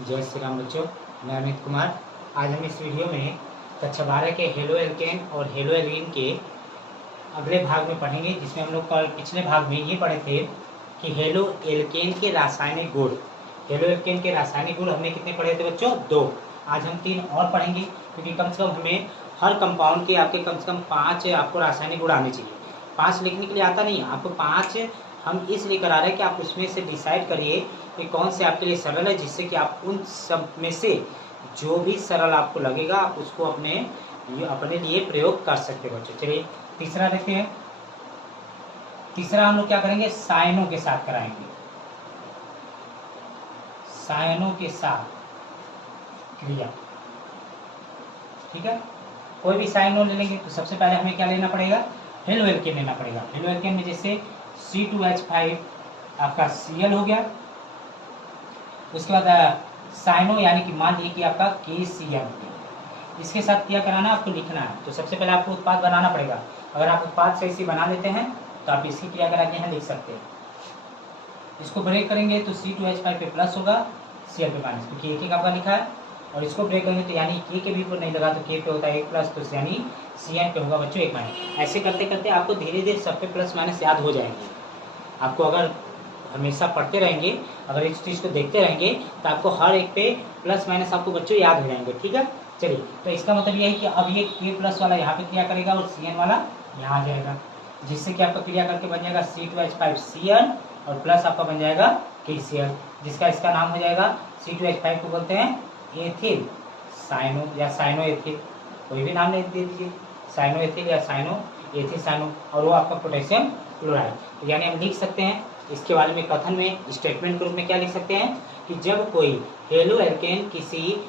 जय श्री राम बच्चों, मैं अमित कुमार। आज हम इस वीडियो में कक्षा 12 के हेलो एल्केन और हेलो एल्कीन के अगले भाग में पढ़ेंगे, जिसमें हम लोग कल पिछले भाग में ये पढ़े थे कि हेलो एल्केन के रासायनिक गुण। हेलो एल्केन के रासायनिक गुण हमने कितने पढ़े थे बच्चों? 2। आज हम 3 और पढ़ेंगे, क्योंकि कम से कम हमें हर कंपाउंड के आपके कम से कम 5 आपको रासायनिक गुण आने चाहिए। 5 लिखने के लिए आता नहीं है आपको, 5 हम इसलिए करा रहे हैं कि आप उसमें से डिसाइड करिए कि कौन से आपके लिए सरल है, जिससे कि आप उन सब में से जो भी सरल आपको लगेगा आप उसको अपने लिए प्रयोग कर सकते हो बच्चों। चलिए तीसरा देखते हैं। तीसरा हम लोग क्या करेंगे? साइनों के साथ कराएंगे। साइनों के साथ क्रिया, ठीक है। कोई भी साइनो ले लेंगे तो सबसे पहले हमें क्या लेना पड़ेगा? हेलो एल्केन लेना पड़ेगा। हेलो एल्केन में जैसे C2H5 आपका Cl हो गया, उसके बाद साइनो यानी कि मान लीजिए कि आपका KCl हो गया। इसके साथ क्या कराना है आपको? लिखना है। तो सबसे पहले आपको उत्पाद बनाना पड़ेगा। अगर आप उत्पाद सही से बना लेते हैं तो आप इसकी क्रिया करा के यहाँ लिख सकते हैं। इसको ब्रेक करेंगे तो C2H5 पे प्लस होगा, Cl पे माइनस, क्योंकि एक आपका लिखा है। और इसको ब्रेक करेंगे तो यानी K के भी ऊपर नहीं लगा तो K पे होता है 1 प्लस, तो यानी Cn पे होगा बच्चों 1 माइनस। ऐसे करते करते आपको धीरे धीरे सब पे प्लस माइनस याद हो जाएंगे। आपको अगर हमेशा पढ़ते रहेंगे, अगर इस चीज़ को देखते रहेंगे तो आपको हर एक पे प्लस माइनस आपको बच्चों याद हो जाएंगे, ठीक है। चलिए, तो इसका मतलब ये है कि अब ये K प्लस वाला यहाँ पे क्रिया करेगा और Cn वाला यहाँ आ जाएगा, जिससे कि आपका क्रिया करके बन जाएगा C2H5Cn और प्लस आपका बन जाएगा KCl, जिसका इसका नाम हो जाएगा C2H5 को बोलते हैं एथिल साइनो या साइनो एथिल, कोई भी नाम दे दीजिए, साइनो एथिल या साइनो एथिल साइनो। और वो आपका पोटेशियम क्लोराइड, तो यानी हम लिख सकते हैं इसके बारे में कथन में स्टेटमेंट के रूप में क्या लिख सकते हैं कि जब कोई हेलो एल्केन किसी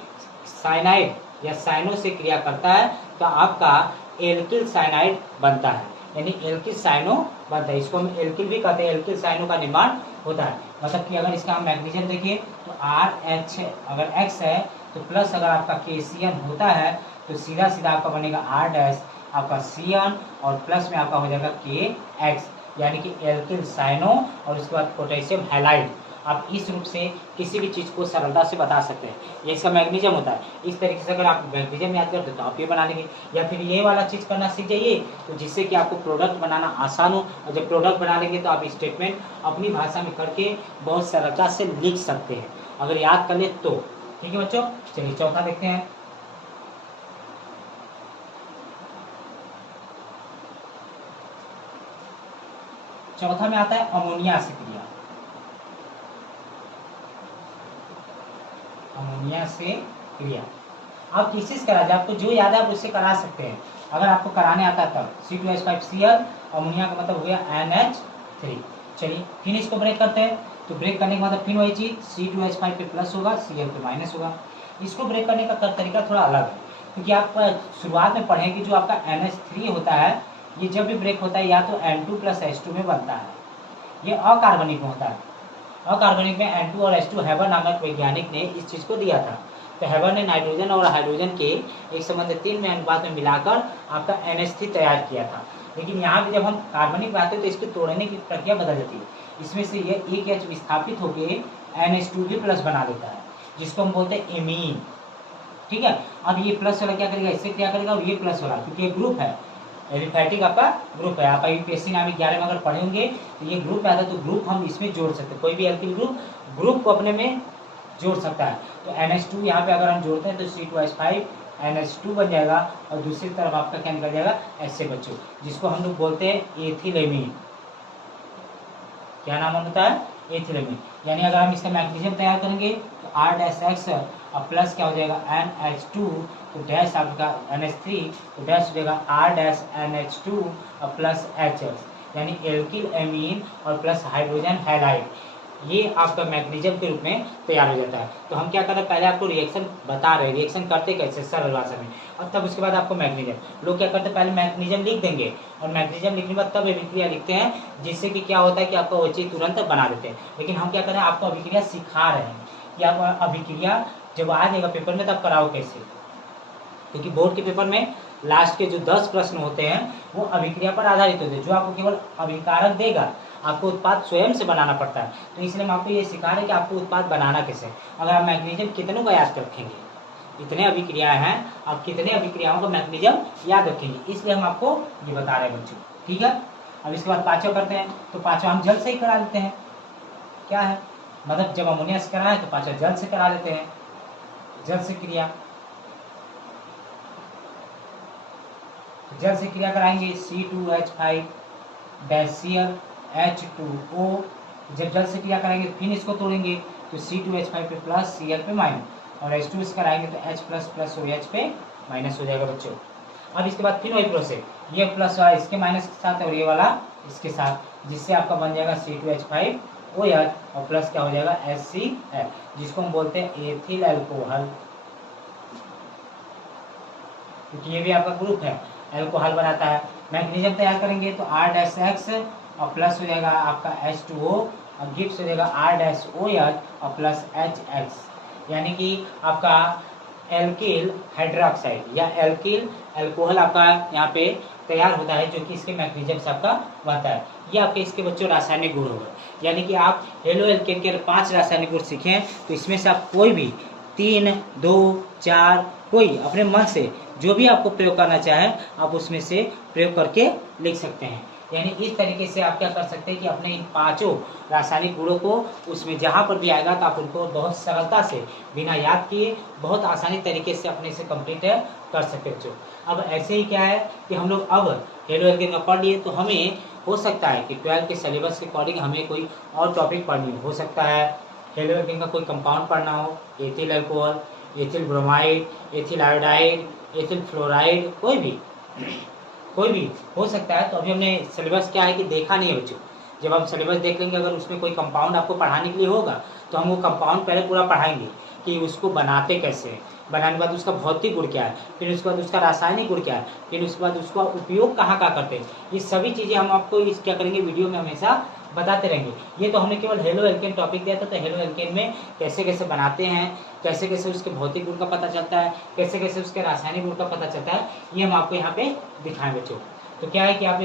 साइनाइड या साइनो से क्रिया करता है तो आपका एल्किल साइनाइड बनता है, यानी एल्किल साइनो बनता है। इसको हम एल्किल भी कहते हैं, एल्किल साइनो का निर्माण होता है। मतलब कि अगर इसका हम मैग्नीशियम देखिए तो RH अगर X है तो प्लस अगर आपका KCN होता है तो सीधा सीधा आपका बनेगा R' आपका Cn और प्लस में आपका हो जाएगा KX, यानी कि एल्किल साइनो और उसके बाद पोटेशियम हैलाइड। आप इस रूप से किसी भी चीज़ को सरलता से बता सकते हैं। ये इसका मैग्नीशियम होता है। इस तरीके से अगर आप मैग्नीशियम याद करते तो आप ये बना लेंगे, या फिर ये वाला चीज़ करना सीख जाइए तो जिससे कि आपको प्रोडक्ट बनाना आसान हो। और जब प्रोडक्ट बना लेंगे तो आप स्टेटमेंट अपनी भाषा में करके बहुत सरलता से लिख सकते हैं, अगर याद कर ले तो, ठीक है बच्चों। चलिए चौथा देखते हैं। चौथा में आता है अमोनिया से क्रिया। अमोनिया से क्रिया आप किसी से करा जाए, आपको जो याद है आप उससे करा सकते हैं, अगर आपको कराने आता है तब। C2H5Cl अमोनिया का मतलब हो गया NH3। चलिए फिर इसको ब्रेक करते हैं, तो ब्रेक करने के बाद फिर वही चीज C2H5 पे प्लस होगा, Cl पे माइनस होगा। इसको ब्रेक करने का तरीका थोड़ा अलग है, क्योंकि आप शुरुआत में पढ़ें कि जो आपका NH3 होता है ये जब भी ब्रेक होता है या तो N2 प्लस H2 में बनता है, ये अकार्बनिक में होता है। अकार्बनिक में N2 और H2 हेबर नामक वैज्ञानिक ने इस चीज़ को दिया था। तो हेबर ने नाइट्रोजन और हाइड्रोजन के एक संबंध 3 में अनुपात में मिलाकर आपका NH3 तैयार किया था। लेकिन यहाँ पे जब हम कार्बनिक बनाते हैं तो इसको तोड़ने की प्रक्रिया बदल जाती है। इसमें से ये एक H विस्थापित होकर NH2 भी प्लस बना देता है, जिसको हम बोलते हैं एमीन, ठीक है। अब ये प्लस वाला क्या करेगा? इससे क्या करेगा? और ये प्लस वाला, क्योंकि ये ग्रुप है, एलिफैटिक आपका ग्रुप है। आप यूपीएससी नाम 11 में अगर पढ़ेंगे तो ये ग्रुप आता है, तो ग्रुप हम इसमें जोड़ सकते हैं। कोई भी एल्किल ग्रुप को अपने में जोड़ सकता है। तो NH2 यहाँ पे अगर हम जोड़ते हैं तो C2H5 NH2 बन जाएगा, और दूसरी तरफ आपका क्या निकल जाएगा? ऐसे बच्चों, जिसको हम लोग बोलते हैं एथिलेमीन। क्या नाम होता है? एथिलेमीन। यानी अगर हम इसका मैग्नीशियम तैयार करेंगे तो R' और प्लस क्या हो जाएगा? NH2, तो डैश आपका NH3, तो डैश हो जाएगा R' NH2 और प्लस HS, यानी एल्किल एमीन और प्लस हाइड्रोजन हैलाइड। ये आपका मैग्नीशियम के रूप में तैयार हो जाता है। तो हम क्या कर रहे हैं? पहले आपको रिएक्शन बता रहे हैं, रिएक्शन करते कैसे सरल भाषा में, और तब उसके बाद आपको मैग्नीशियम। लोग क्या करते हैं? पहले मैग्नीशियम लिख देंगे और मैग्नीशियम लिखने के बाद तब अभिक्रिया लिखते हैं, जिससे कि क्या होता है कि आपका वो चीज़ तुरंत बना देते हैं। लेकिन हम क्या कर रहे हैं? आपको अभिक्रिया सिखा रहे हैं कि आप अभिक्रिया जब आ जाएगा पेपर में तब कराओ कैसे, क्योंकि बोर्ड के पेपर में लास्ट के जो 10 प्रश्न होते हैं वो अभिक्रिया पर आधारित होते हैं, जो आपको केवल अभिकारक देगा। आपको उत्पाद स्वयं से बनाना पड़ता है। तो इसलिए हम आपको ये सिखा रहे हैं कि आपको उत्पाद बनाना कैसे। अगर आप मैग्नीशियम कितनों का याद रखेंगे, इतने अभिक्रियाएं हैं, आप कितने अभिक्रियाओं का मैग्नीशियम याद रखेंगे, इसलिए हम आपको ये बता रहे हैं बच्चों। ठीक है, अब इसके बाद पांचवा करते हैं। तो पांचवा हम जल से ही करा लेते हैं। क्या है, मतलब जब अमोनिया से कराए तो पांचवा जल से करा लेते हैं, जल से क्रिया। जल से क्रिया कराएंगे C2H5 डैशियर H2O। जब जल से क्रिया करेंगे फिर इसको तोड़ेंगे तो C2H5 पे प्लस Cl पे माइनस और H2 से कराएंगे तो H प्लस प्लस OH पे माइनस हो जाएगा बच्चों। अब इसके बाद फिर वही प्रोसेस, ये प्लस वाला इसके माइनस के साथ और ये वाला इसके साथ, जिससे आपका बन जाएगा C2H5OH और प्लस क्या हो जाएगा HCl, जिसको हम बोलते हैं एथिल अल्कोहल, क्योंकि ये भी आपका ग्रुप है, अल्कोहल बनाता है। मैग्नीशियम तैयार करेंगे तो R-X और प्लस हो जाएगा आपका H2O और गिब्स हो जाएगा R-OH और प्लस HX, यानी कि आपका एल्किल हाइड्रोक्साइड या एल्किल अल्कोहल आपका यहाँ पे तैयार होता है, जो कि इसके मैग्नीशियम से आपका बनता है। ये आपके इसके बच्चों रासायनिक गुण होगा, यानी कि आप हेलो एल्केन के 5 रासायनिक गुण सीखे हैं तो इसमें से आप कोई भी 3, 2, 4 कोई अपने मन से जो भी आपको प्रयोग करना चाहे आप उसमें से प्रयोग करके लिख सकते हैं। यानी इस तरीके से आप क्या कर सकते हैं कि अपने इन 5 रासायनिक गुणों को उसमें जहाँ पर भी आएगा तो आप उनको बहुत सरलता से बिना याद किए बहुत आसानी तरीके से अपने से कंप्लीट कर सकते हो। अब ऐसे ही क्या है कि हम लोग अब हेलो एल्केन का पढ़ लिए तो हमें हो सकता है कि 12 के सिलेबस के अकॉर्डिंग हमें कोई और टॉपिक पढ़नी हो सकता है। हेलो एल्केन का कोई कंपाउंड पढ़ना हो, ethyl alcohol, ethyl bromide, ethyl iodide, ethyl fluoride, कोई भी हो सकता है। तो अभी हमने सिलेबस क्या है कि देखा नहीं है बच्चों। जब हम सिलेबस देख लेंगे अगर उसमें कोई कंपाउंड आपको पढ़ाने के लिए होगा तो हम वो कंपाउंड पहले पूरा पढ़ाएंगे कि उसको बनाते कैसे हैं, बनाने के बाद उसका भौतिक गुण क्या है, फिर उसके बाद उसका रासायनिक गुण क्या है, फिर उसके बाद उसका उपयोग कहाँ करते हैं। ये सभी चीज़ें हम आपको इस क्या करेंगे वीडियो में हमेशा बताते रहेंगे। ये तो हमने केवल हेलो एल्केन टॉपिक दिया था, तो हेलो एल्केन में कैसे कैसे बनाते हैं, कैसे कैसे उसके भौतिक गुण का पता चलता है, कैसे कैसे उसके रासायनिक गुण का पता चलता है, ये हम आपको यहाँ पे दिखाएं बच्चों। तो क्या है कि आप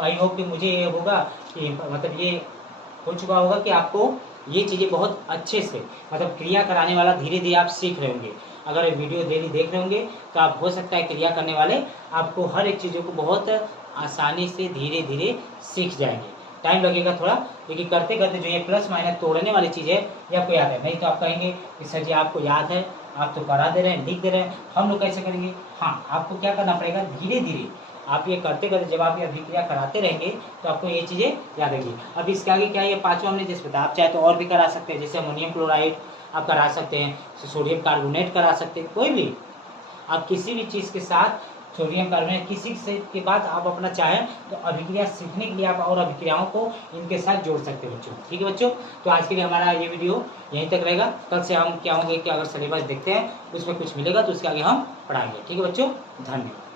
आई होप कि मुझे ये होगा कि मतलब ये हो चुका होगा कि आपको ये चीज़ें बहुत अच्छे से मतलब क्रिया कराने वाला धीरे धीरे आप सीख रहे होंगे। अगर ये वीडियो डेली देख रहे होंगे तो आप हो सकता है क्रिया करने वाले आपको हर एक चीज़ों को बहुत आसानी से धीरे धीरे सीख जाएंगे। टाइम लगेगा थोड़ा, लेकिन करते करते जो ये प्लस माइनस तोड़ने वाली चीज़ है ये आपको याद है। नहीं तो आप कहेंगे कि सर जी आपको याद है, आप तो करा दे रहे हैं, लिख दे रहे हैं, हम लोग कैसे करेंगे। हाँ, आपको क्या करना पड़ेगा, धीरे धीरे आप ये करते करते जब आप ये अभिक्रिया कराते रहेंगे तो आपको ये चीज़ें याद आएगी। अब इसके आगे क्या है, ये 5वां हमने जैसे बताया, आप चाहे तो और भी करा सकते हैं, जैसे अमोनियम क्लोराइड आप करा सकते हैं, सोडियम कार्बोनेट करा सकते हैं, कोई भी आप किसी भी चीज़ के साथ सोडियम कार्बोनेट किसी से के बाद आप अपना चाहें तो अभिक्रिया सीखने के लिए आप और अभिक्रियाओं को इनके साथ जोड़ सकते हैं बच्चों। ठीक है बच्चों, तो आज के लिए हमारा ये वीडियो यहीं तक रहेगा। कल से हम क्या होंगे कि अगर सिलेबस देखते हैं उसमें कुछ मिलेगा तो उसके आगे हम पढ़ाएंगे। ठीक है बच्चों, धन्यवाद।